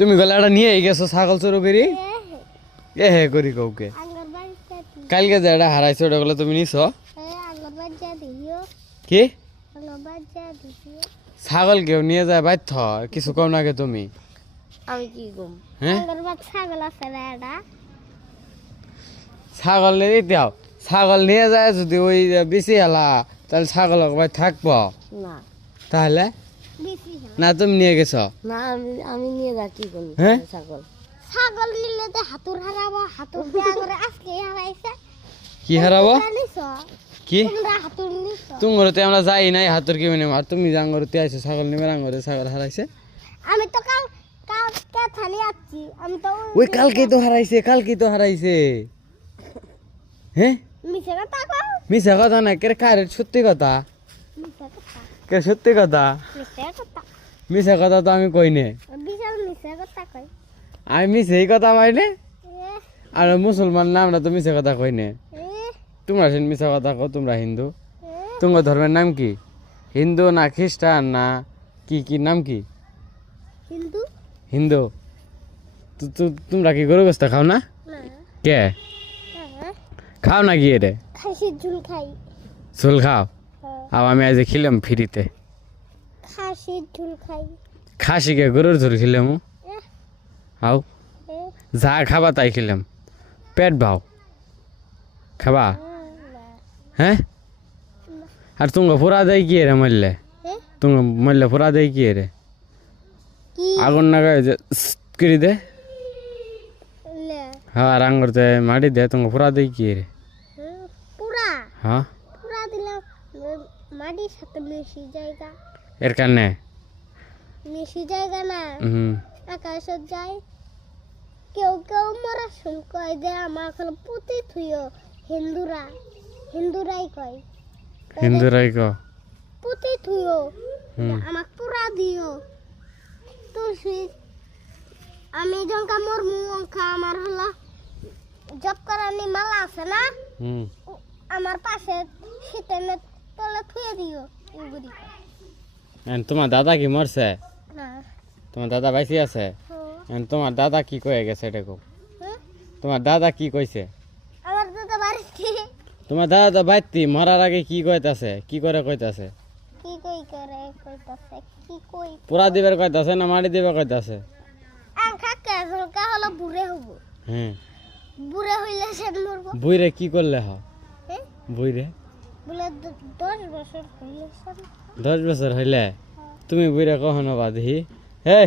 তুমি গলাটা নিয়ে গেছো ছাগল চোর করি এ হে করি কাউকে কালকে যে এটা হারাইছো ওটা গলা তুমি নিছো কি ছাগল কেউ নিয়ে যায় বাধ্য কিছু কম নাকি তুমি আমি কি কম হ্যাঁ ছাগল আছে না এটা ছাগল নিয়ে দাও ছাগল নিয়ে যায় যদি ওই বেশি এলা তাহলে ছাগল ভাই থাকবো না তাহলে না তুমি নিয়ে গেছো না আমি নিয়ে যা কি করব হ্যাঁ? ছাগল ছাগল নিলে তো হাতুর হারাবো হাতুর দেয়া করে আজকে হারাইছে কি হারাবো জানিছো কি তোমরা হাতুর নিছো তুঙ্গরতে আমরা যাই নাই হাতুর কি মানে আর তুমি জাঙ্গরতে আইছো ছাগল নিবে আঙ্গরে ছাগল হারাইছে আমি তো কালকে থানি আসছি আমি তো ওই কালকেই তো হারাইছে হ্যাঁ মিছে কথা কও মিছা কথা না কে কারে সত্যি কথা মিছে কথা কে সত্যি কথা মিছে কথা মিছা কথা তো আমি কই নে বিশাল মিছে কথা কই আমি মিছেই কথা পাইনে এ আর মুসলমান না আমরা তো মিছা কথা কই নে এ তোমরা সেন মিছা কথা কও তোমরা হিন্দু এ তোমার ধর্মের নাম কি হিন্দু না খ্রিস্টান না কি কি নাম কি কিন্তু হিন্দু তোমরা কি গরু গোস্ত খাও না না কে হ্যাঁ খাও না গিয়ে রে খাসির ঝুল খাই ঝোল খাও হ্যাঁ আর আমি আজ খেলাম ফ্রিতে খাসির ঝুল খাই খাসিকে গরুর ঝোল খেলাম এ হাও এ যা খাবা তাই খেলাম পেট ভাও খাবা না হ্যাঁ আর তুমি পুরা দেয় কি রে মরলে এ তুমি মরলে পুরা দেয় কি রে কি আগুন নাগায় যে করে দে লে হ্যাঁ আর আঙুরতে মাটি দে তুমি পুরা দেয় কি রে পুরা হ্যাঁ পুরা দিলে মাটির সাথে মিশি জায়গা এর কারণে মিশি জায়গা না হুম আকাশত যায় কেউ কেউ মরা শুন কয় যে আমার এখন পুঁতি থুইও হিন্দুরাই কয় হিন্দুরাই ক পুঁতি থুইও হুম আমাক পুরা দিও তুলসী আমি যখন মোর মুখা আমার হলো জব করানি মালা আছে না হুম আমার পাশে শীতের তলে থুয়ে দিও এগুলি তোমার দাদা কি মরছে না তোমার দাদা বাইসি আছে তোমার দাদা কি কয়ে গেছে এটা কো হ্যাঁ? তোমার দাদা কি কইছে আমার দাদা বাড়িতে তোমার দাদা তো বাইতি মরার আগে কি কইতাছে কি করে কইতাছে কি কই করে কইতাছে কি কই পুরা দিবার কইতাছে না মাটি দিবার কইতাছে আঙ্কা কেজলকা হলো বুড়ে হব হ্যাঁ বুড়ে হইলে সে মরব বুইরে কি করলে হ হ্যাঁ বুইরে বলে 10 বছর হইলে সে 10 বছর হইলে তুমি বুইরে কখনো বাদি হে